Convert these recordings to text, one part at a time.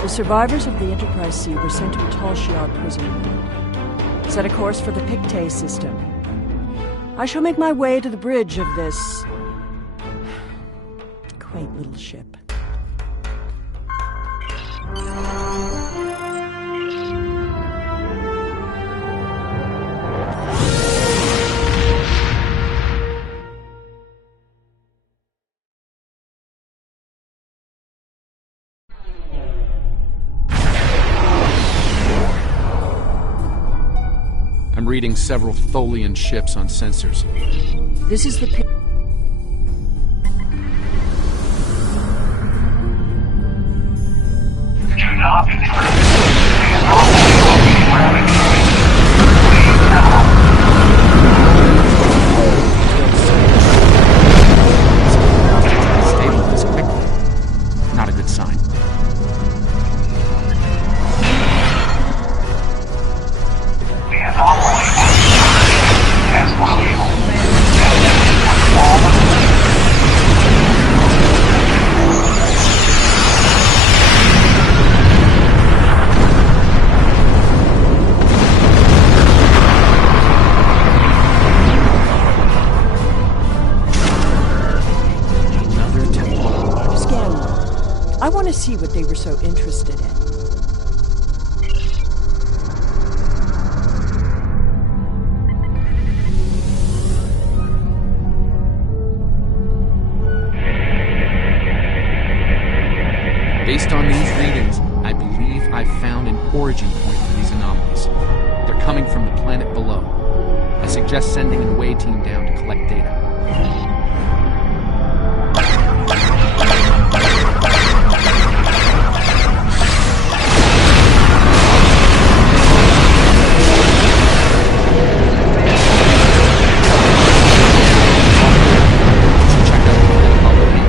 The survivors of the Enterprise C were sent to a Tal Shiar prison. Set a course for the Pictet system. I shall make my way to the bridge of this quaint little ship. I'm reading several Tholian ships on sensors. This is the Do not intrude. These objects will be eradicated. Leave now. Stable this quickly. Not a good sign. The anomaly has the shield. All of Another temple. scan. I want to see what they were so interested in. Based on these readings, I believe I've found an origin point for these anomalies. They're coming from the planet below. I suggest sending an away team down to collect data. Check out the Apollo 8.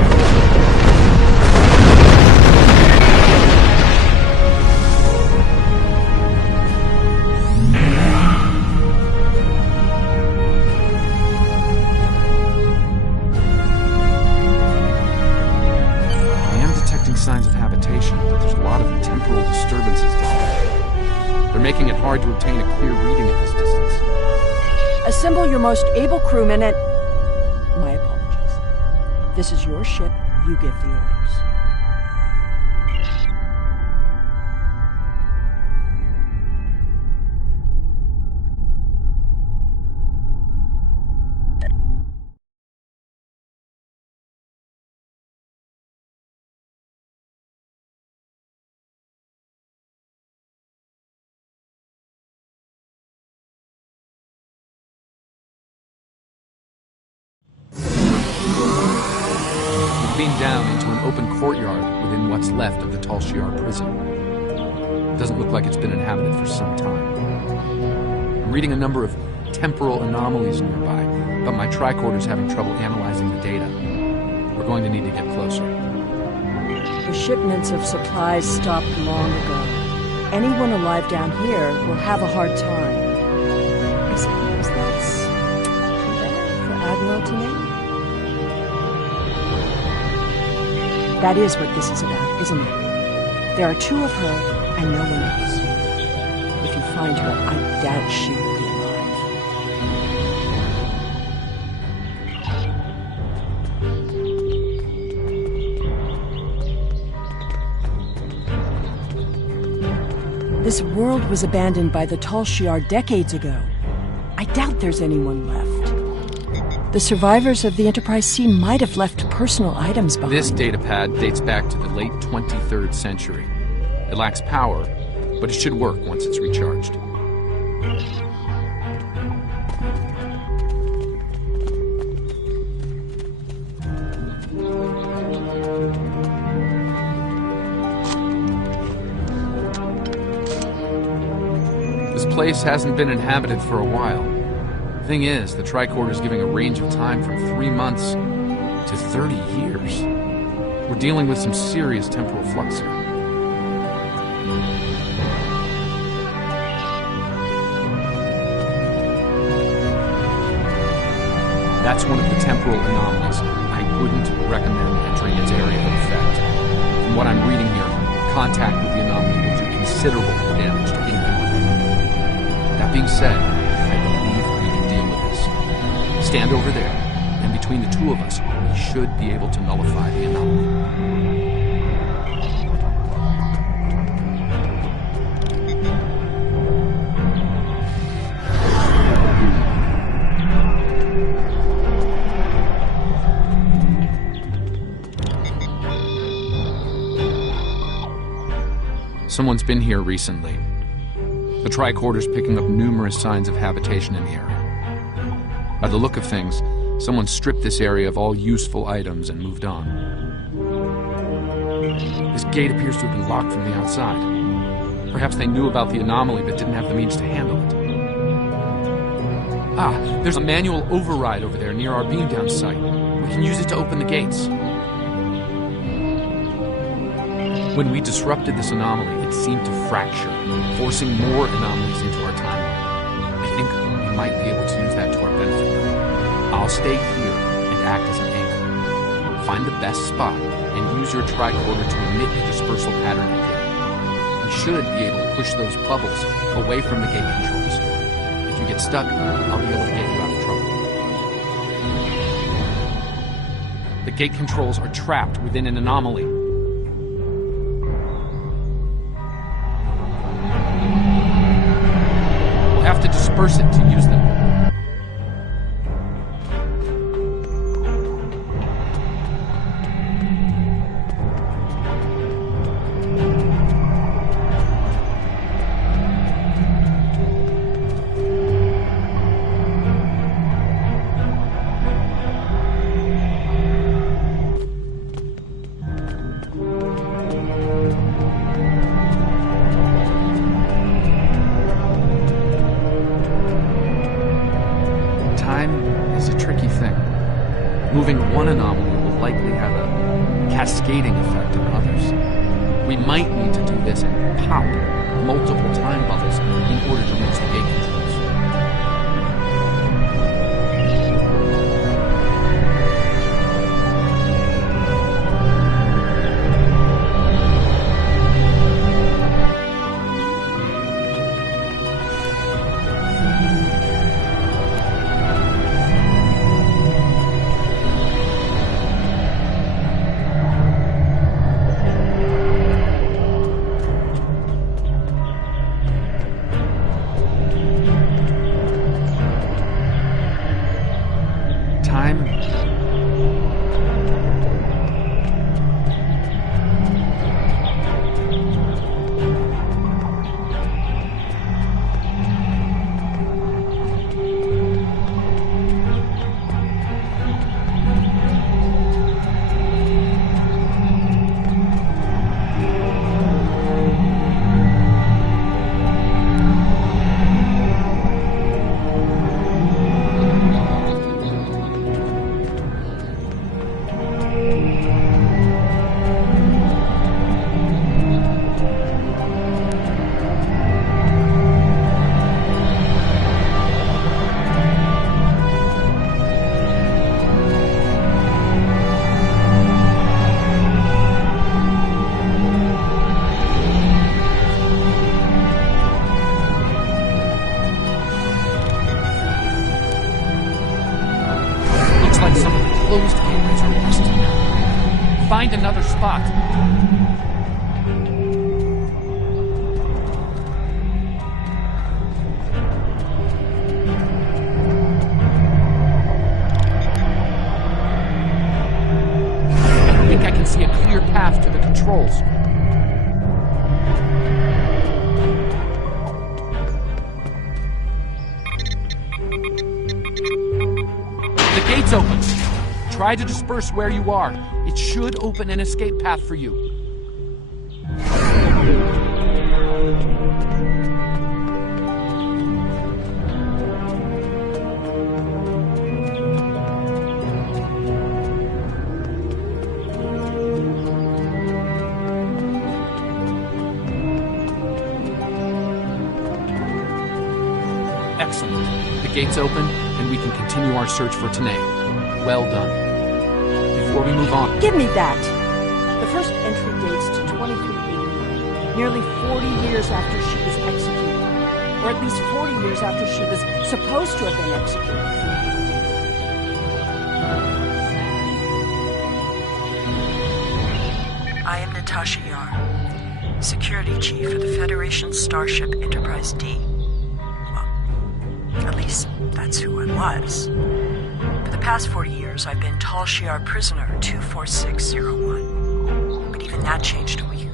Signs of habitation, but there's a lot of temporal disturbances down there. They're making it hard to obtain a clear reading at this distance. Assemble your most able crewmen and... My apologies. This is your ship. You give the orders. We've been down into an open courtyard within what's left of the Tal Shiar prison. It doesn't look like it's been inhabited for some time. I'm reading a number of temporal anomalies nearby, but my tricorder's having trouble analyzing the data. We're going to need to get closer. The shipments of supplies stopped long ago. Anyone alive down here will have a hard time. I suppose that's too bad for Admiral to name. That is what this is about, isn't it? There are two of her and no one else. If you find her, I doubt she will be alive. This world was abandoned by the Tal Shiar decades ago. I doubt there's anyone left. The survivors of the Enterprise C might have left personal items behind. This datapad dates back to the late 23rd century. It lacks power, but it should work once it's recharged. This place hasn't been inhabited for a while. Thing is, the tricorder is giving a range of time from 3 months to 30 years. We're dealing with some serious temporal flux here. That's one of the temporal anomalies. I wouldn't recommend entering its area of effect. From what I'm reading here, contact with the anomaly will do considerable damage to anyone. That being said, I believe we can deal with this. Stand over there, and between the two of us, we should be able to nullify the anomaly. Someone's been here recently. The tricorder's picking up numerous signs of habitation in the area. By the look of things, someone stripped this area of all useful items and moved on. This gate appears to have been locked from the outside. Perhaps they knew about the anomaly but didn't have the means to handle it. Ah, there's a manual override over there near our beam down site. We can use it to open the gates. When we disrupted this anomaly, it seemed to fracture, forcing more anomalies into our timeline. I think we might be able to use that to our benefit. I'll stay here and act as an anchor. Find the best spot and use your tricorder to emit a dispersal pattern again. We should be able to push those bubbles away from the gate controls. If you get stuck, I'll be able to get you out of trouble. The gate controls are trapped within an anomaly. We'll have to disperse it to use them. Moving one anomaly will likely have a cascading effect on others. We might need to do this and pop multiple time bubbles in order to reach the gate controls. Closed gateways are rusted now. Find another spot. I think I can see a clear path to the controls. The gate's open. Try to disperse where you are. It should open an escape path for you. Excellent. The gate's open, and we can continue our search for Tanae. Well done. Before we move on... Give me that! The first entry dates to 2389. nearly 40 years after she was executed, or at least 40 years after she was supposed to have been executed. I am Natasha Yar, Security Chief for the Federation Starship Enterprise D. Well, at least that's who I was. For the past 40 years, I've been Tal Shiar Prisoner 24601. But even that changed a week ago.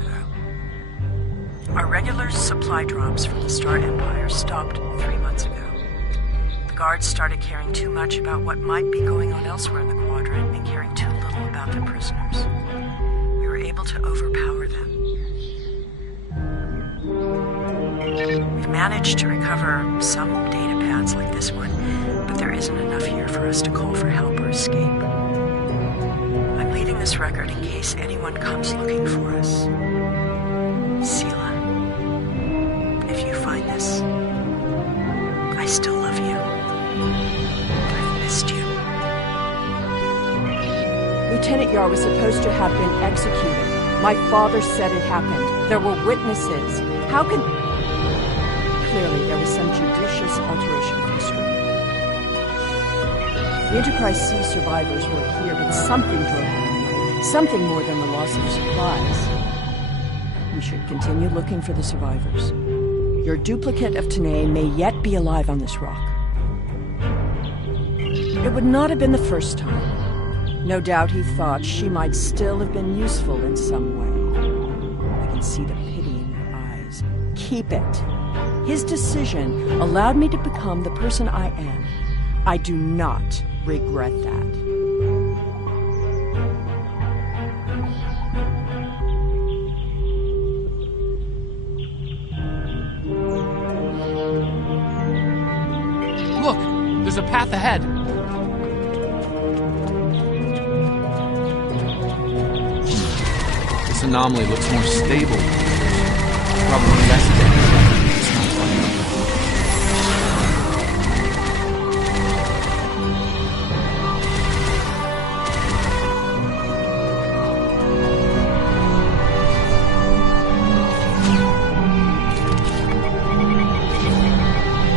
Our regular supply drops from the Star Empire stopped 3 months ago. The guards started caring too much about what might be going on elsewhere in the quadrant and caring too little about their prisoners. We were able to overpower them. We've managed to recover some data pads like this one, but there isn't enough here for us to call for help or escape. I'm leaving this record in case anyone comes looking for us. Sela, if you find this, I still love you. I've missed you. Lieutenant Yar was supposed to have been executed. My father said it happened. There were witnesses. How can... Clearly, there was some judicious alteration of history. The Enterprise C survivors were here, but something drove them away. Something more than the loss of supplies. We should continue looking for the survivors. Your duplicate of Tanae may yet be alive on this rock. It would not have been the first time. No doubt he thought she might still have been useful in some way. I can see the pity in your eyes. Keep it. His decision allowed me to become the person I am. I do not regret that. Look! There's a path ahead! This anomaly looks more stable. Probably less dense. It's not funny. The generators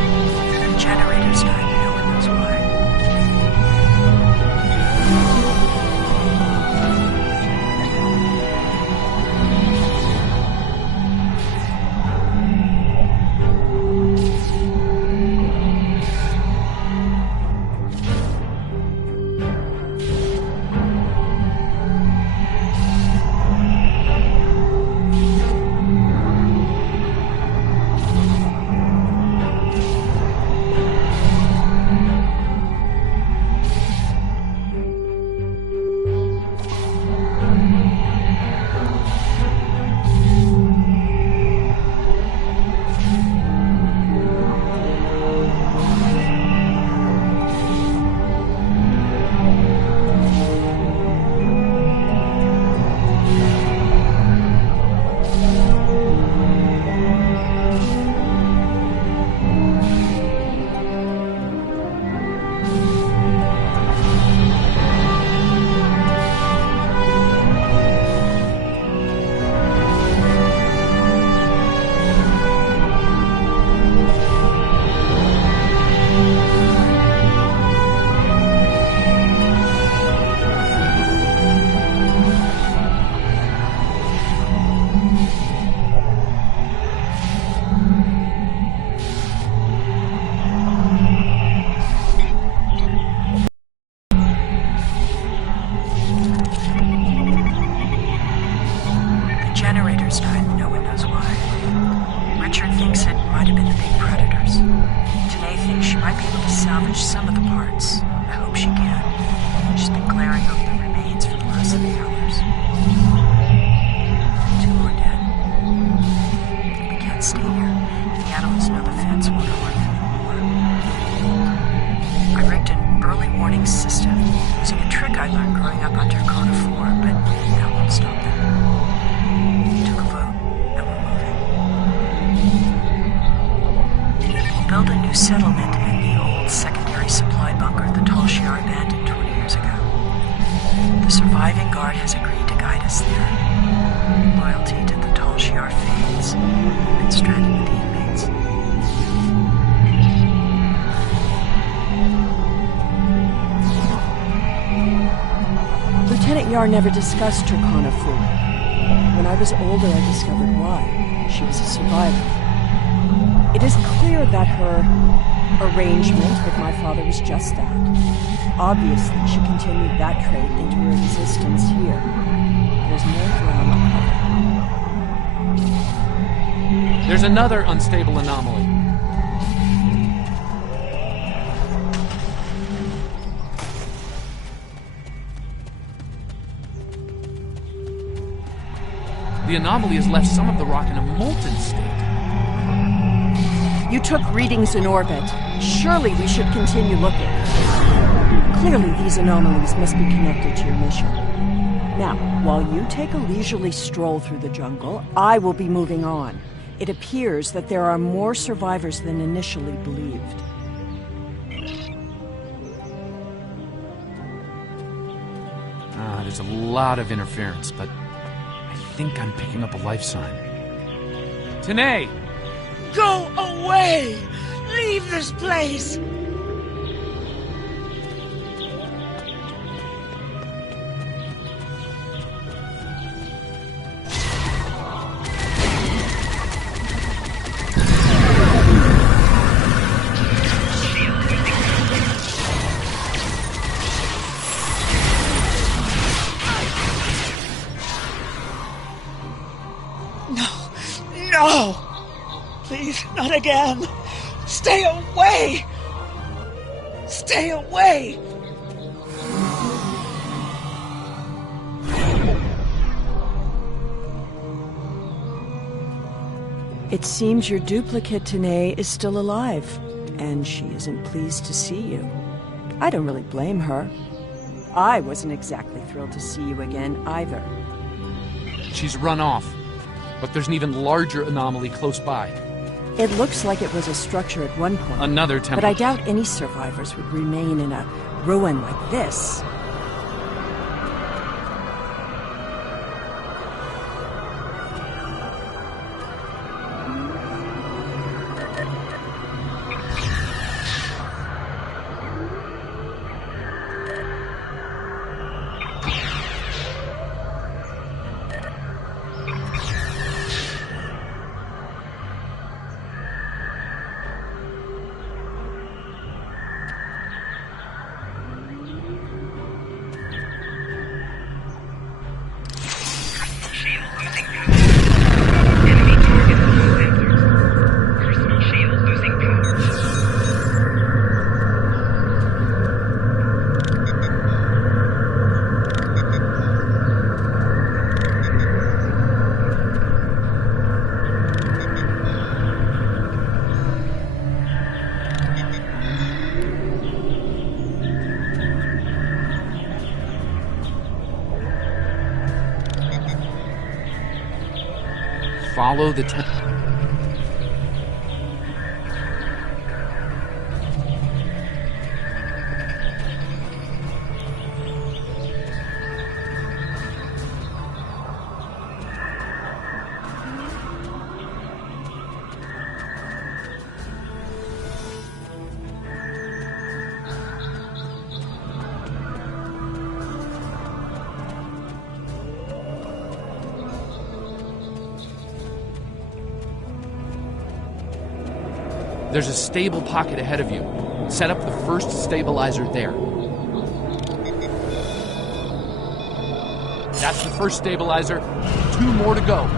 died, no one knows why. salvage some of the parts. I hope she can. She's been glaring over the remains for the last 3 hours. 2 more dead. We can't stay here. If the animals know the fence won't harm them anymore. I rigged an early warning system using a trick I learned growing up under Code 4, but that won't stop them. Took a vote, and we're moving. We'll build a new settlement in the old secondary supply bunker the Tal Shiar abandoned 20 years ago. shiggles and stranded the inmates. Lieutenant Yar never discussed Turkana Fu. When I was older, I discovered why. She was a survivor. It is clear that her arrangement with my father was just that. Obviously, she continued that trait into her existence here. There's more ground to cover. There's another unstable anomaly. The anomaly has left some of the rock in a molten state. You took readings in orbit. Surely we should continue looking. Clearly these anomalies must be connected to your mission. Now, while you take a leisurely stroll through the jungle, I will be moving on. It appears that there are more survivors than initially believed. There's a lot of interference, but I think I'm picking up a life sign. Tanae! Go away! Leave this place! No! Please, not again! Stay away! Stay away! It seems your duplicate, Tanae, is still alive, and she isn't pleased to see you. I don't really blame her. I wasn't exactly thrilled to see you again, either. She's run off, but there's an even larger anomaly close by. It looks like it was a structure at one point. Another temple. But I doubt any survivors would remain in a ruin like this. Follow the temple. There's a stable pocket ahead of you. Set up the first stabilizer there. That's the first stabilizer. 2 more to go.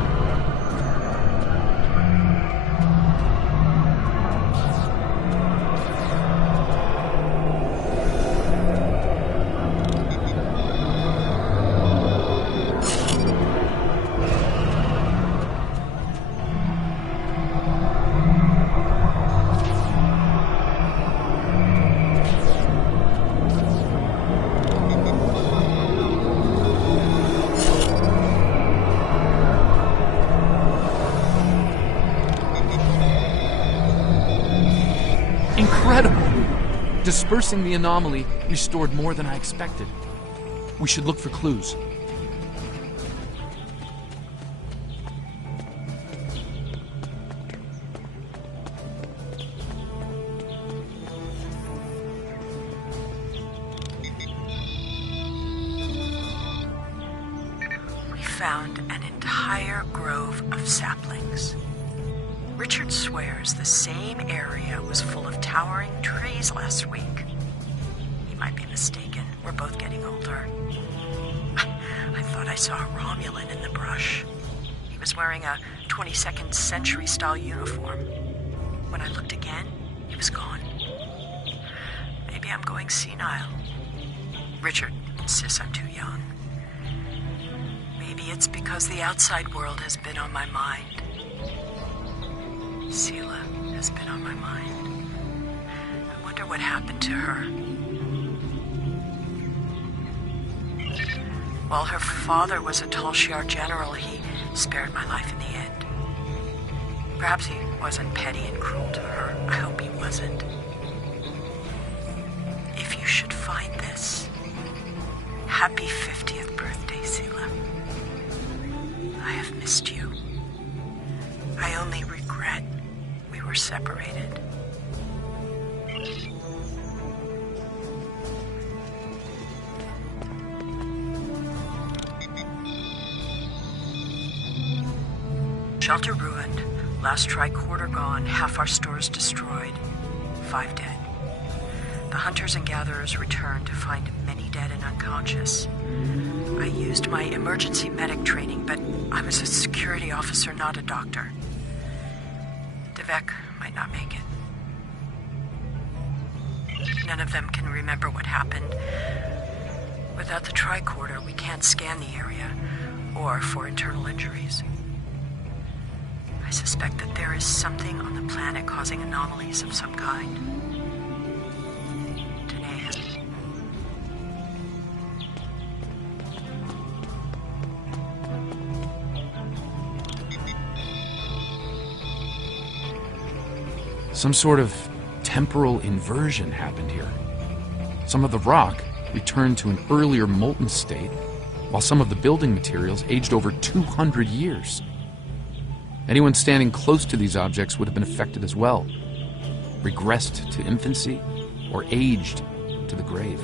Incredible! Dispersing the anomaly restored more than I expected. We should look for clues. found an entire grove of saplings. Richard swears the same area was full of towering trees last week. He might be mistaken. We're both getting older. I thought I saw a Romulan in the brush. He was wearing a 22nd century style uniform. When I looked again, he was gone. Maybe I'm going senile. Richard insists I'm too young. Maybe it's because the outside world has been on my mind. Sela has been on my mind. I wonder what happened to her. While her father was a Tal Shiar general, he spared my life in the end. Perhaps he wasn't petty and cruel to her. I hope he wasn't. If you should find this, happy 50th birthday, Sela. I have missed you. I only regret we were separated. Shelter ruined, last tricorder gone, half our stores destroyed, 5 dead. The hunters and gatherers returned to find many dead and unconscious. I used my emergency medic training, but I was a security officer, not a doctor. Devek might not make it. None of them can remember what happened. Without the tricorder, we can't scan the area, or for internal injuries. I suspect that there is something on the planet causing anomalies of some kind. Danae has... Some sort of temporal inversion happened here. Some of the rock returned to an earlier molten state, while some of the building materials aged over 200 years. Anyone standing close to these objects would have been affected as well, regressed to infancy, or aged to the grave.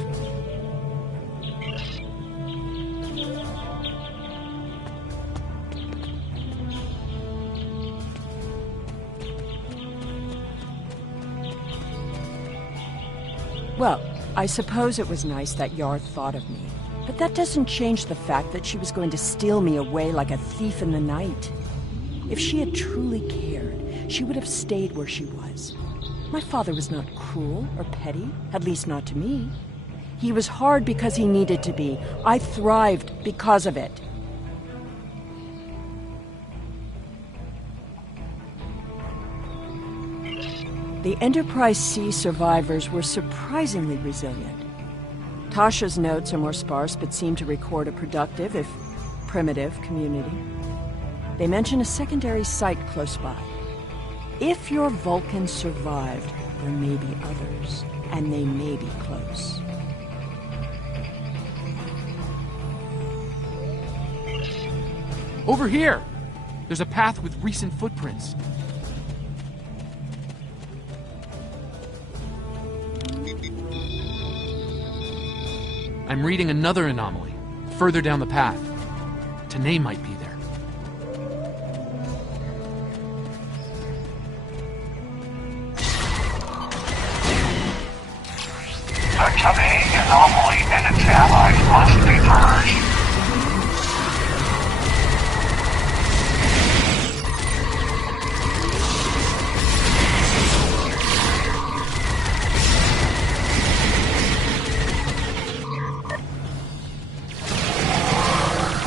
Well, I suppose it was nice that Yar thought of me, but that doesn't change the fact that she was going to steal me away like a thief in the night. If she had truly cared, she would have stayed where she was. My father was not cruel or petty, at least not to me. He was hard because he needed to be. I thrived because of it. The Enterprise C survivors were surprisingly resilient. Tasha's notes are more sparse but seem to record a productive, if primitive, community. They mention a secondary site close by. If your Vulcan survived, there may be others, and they may be close. Over here! There's a path with recent footprints. I'm reading another anomaly, further down the path. Danae might be there. The Tanae anomaly and its allies must be purged.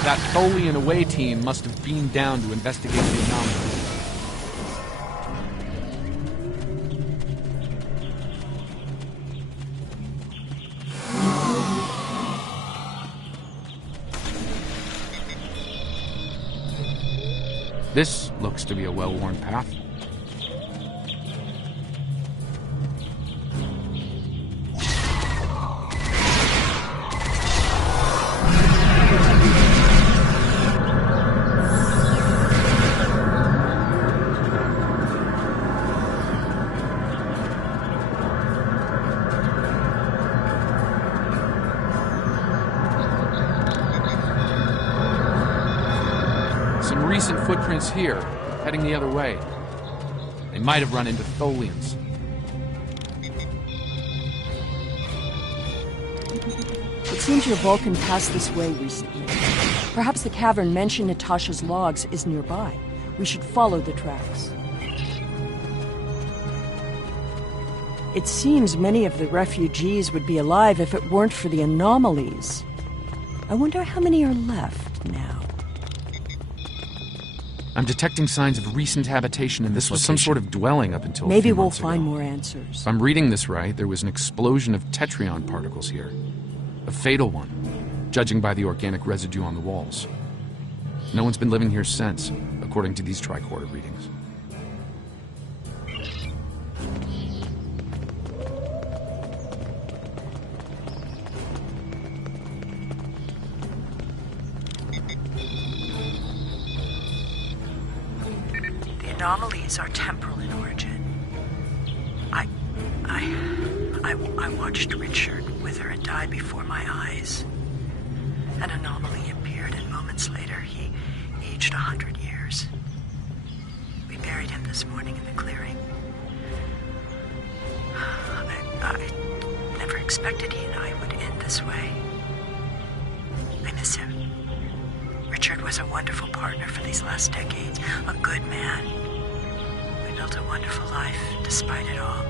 That Tholian away team must have beamed down to investigate the anomaly. This looks to be a well-worn path. Some recent footprints here, heading the other way. They might have run into Tholians. It seems your Vulcan passed this way recently. Perhaps the cavern mentioned Natasha's logs is nearby. We should follow the tracks. It seems many of the refugees would be alive if it weren't for the anomalies. I wonder how many are left now. I'm detecting signs of recent habitation in this was some sort of dwelling up until Maybe a few we'll months find ago. more answers. If I'm reading this right, there was an explosion of tetrion particles here. A fatal one, judging by the organic residue on the walls. No one's been living here since, according to these tricorder readings. The anomalies are temporal in origin. I watched Richard wither and die before my eyes. An anomaly appeared, and moments later, he aged 100 years. We buried him this morning in the clearing. I never expected he and I would end this way. I miss him. Richard was a wonderful partner for these last decades, a good man. We built a wonderful life despite it all.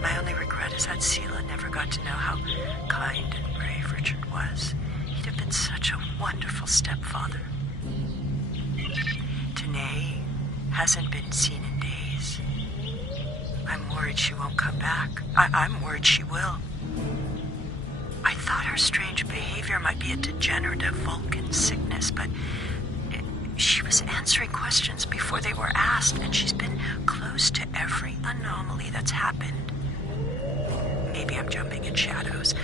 My only regret is that Sela never got to know how kind and brave Richard was. He'd have been such a wonderful stepfather. Tanae hasn't been seen in days. I'm worried she won't come back. I'm worried she will. I thought her strange behavior might be a degenerative Vulcan sickness, but she was answering questions before they were asked, and she's been close to every anomaly that's happened. Maybe I'm jumping in shadows.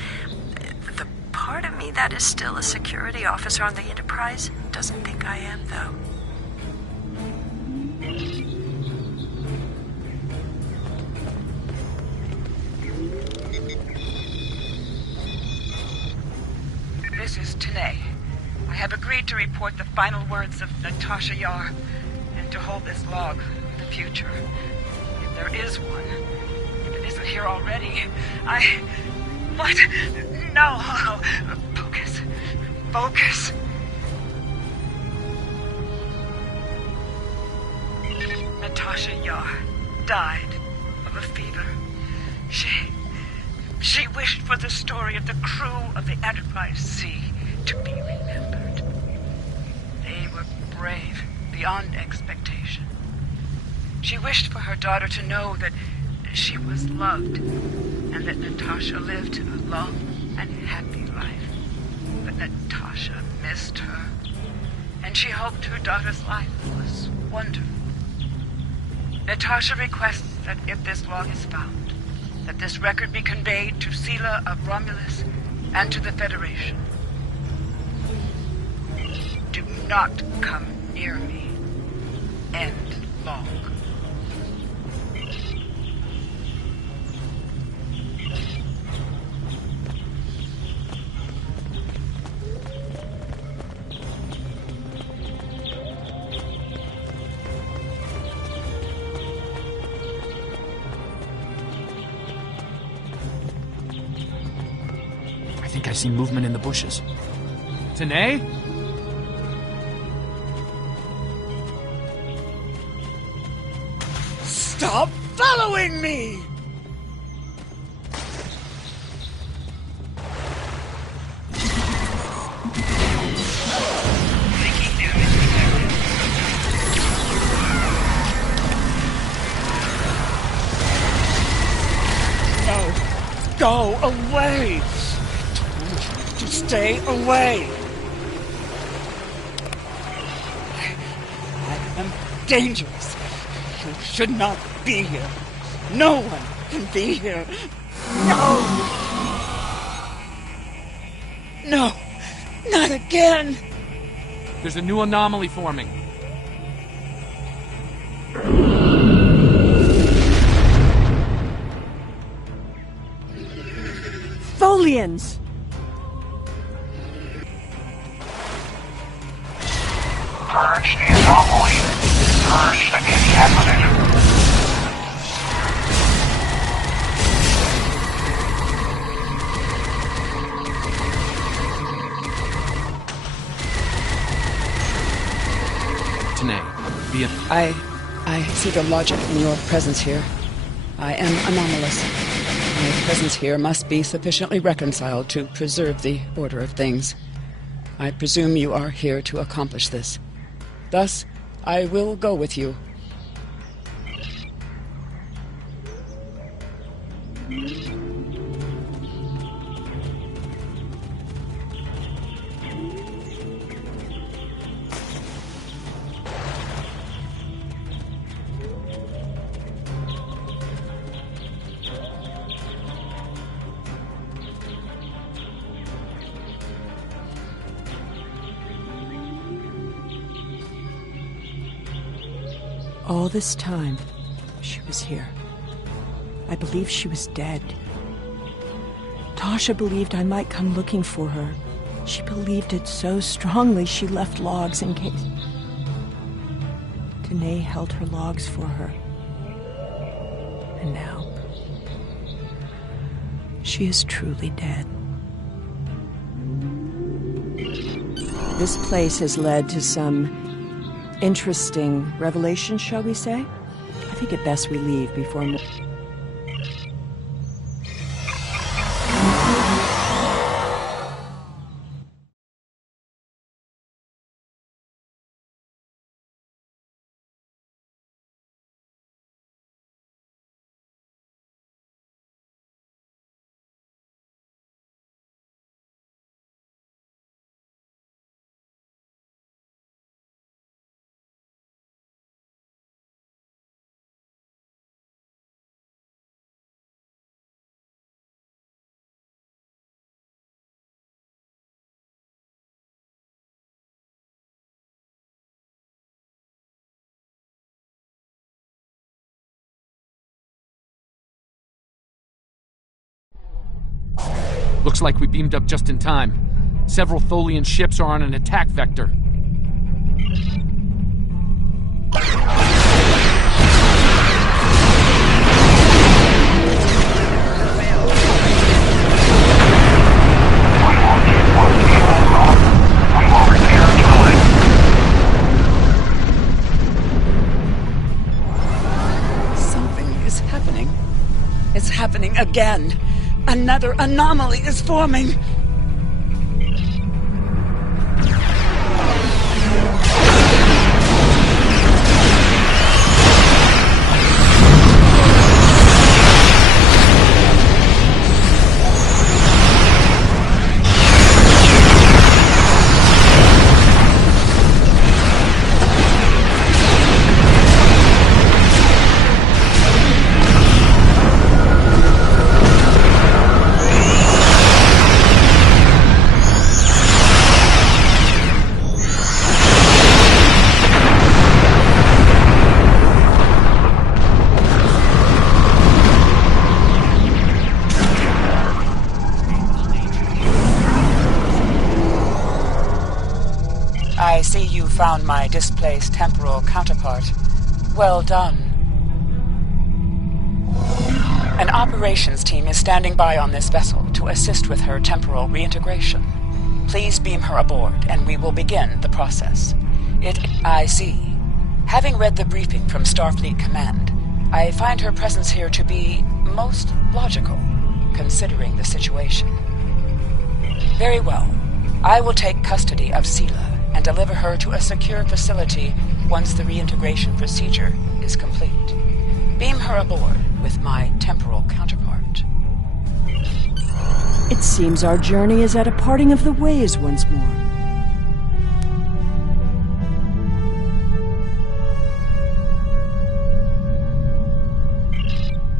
The part of me that is still a security officer on the Enterprise doesn't think I am, though. This is Tanae. I have agreed to report the final words of Natasha Yar and to hold this log for the future. If there is one, if it isn't here already, What? No. Focus. Focus. Natasha Yar died of a fever. She wished for the story of the crew of the Enterprise C to be remembered. They were brave beyond expectation. She wished for her daughter to know that she was loved and that Natasha lived a long and happy life. But Natasha missed her, and she hoped her daughter's life was wonderful. Natasha requests that if this log is found, that this record be conveyed to Sela of Romulus and to the Federation. Do not come near me. End log. I think I see movement in the bushes. Tanae? Stop following me! No! Go away! To stay away! I am dangerous. You should not be here. No one can be here. No! No! Not again! There's a new anomaly forming. Tholians! Purge the anomaly. Purge the contaminant. I see the logic in your presence here. I am anomalous. My presence here must be sufficiently reconciled to preserve the order of things. I presume you are here to accomplish this. Thus, I will go with you. All this time, she was here. I believed she was dead. Tasha believed I might come looking for her. She believed it so strongly she left logs in case. Danae held her logs for her. And now, she is truly dead. This place has led to some interesting revelation, shall we say? I think it best we leave before... Looks like we beamed up just in time. Several Tholian ships are on an attack vector. Something is happening. It's happening again. Another anomaly is forming. I see you found my displaced temporal counterpart. Well done. An operations team is standing by on this vessel to assist with her temporal reintegration. Please beam her aboard, and we will begin the process. I see. Having read the briefing from Starfleet Command, I find her presence here to be most logical, considering the situation. Very well. I will take custody of Sela and deliver her to a secure facility once the reintegration procedure is complete. Beam her aboard with my temporal counterpart. It seems our journey is at a parting of the ways once more.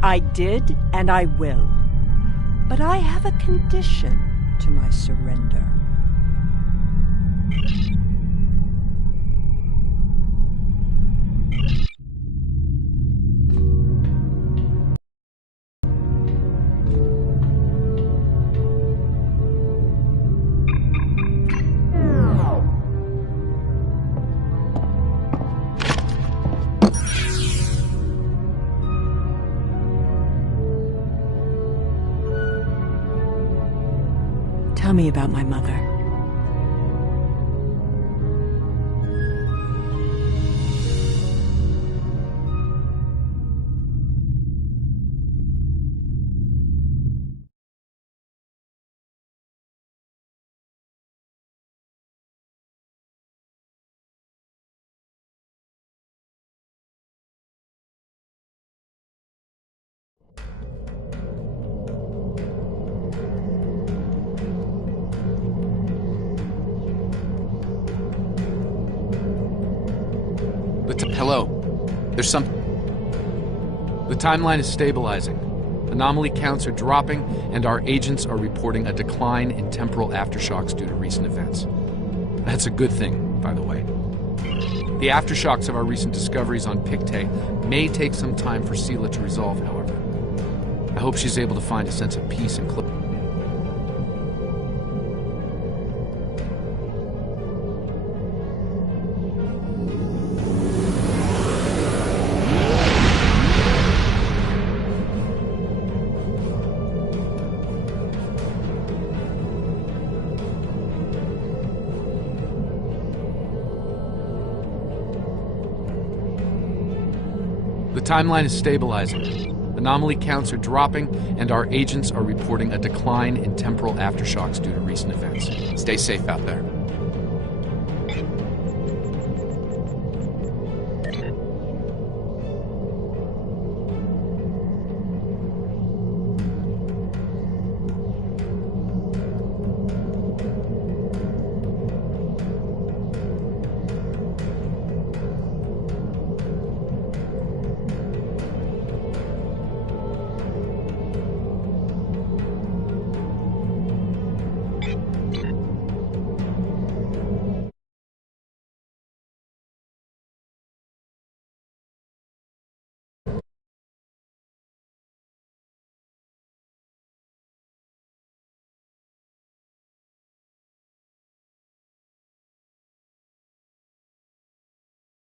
I did, and I will. But I have a condition to my surrender. me about my mother. Hello. There's some... The timeline is stabilizing. Anomaly counts are dropping, and our agents are reporting a decline in temporal aftershocks due to recent events. That's a good thing, by the way. The aftershocks of our recent discoveries on Pictet may take some time for Sela to resolve, however. I hope she's able to find a sense of peace and closure. The timeline is stabilizing. Anomaly counts are dropping, and our agents are reporting a decline in temporal aftershocks due to recent events. Stay safe out there.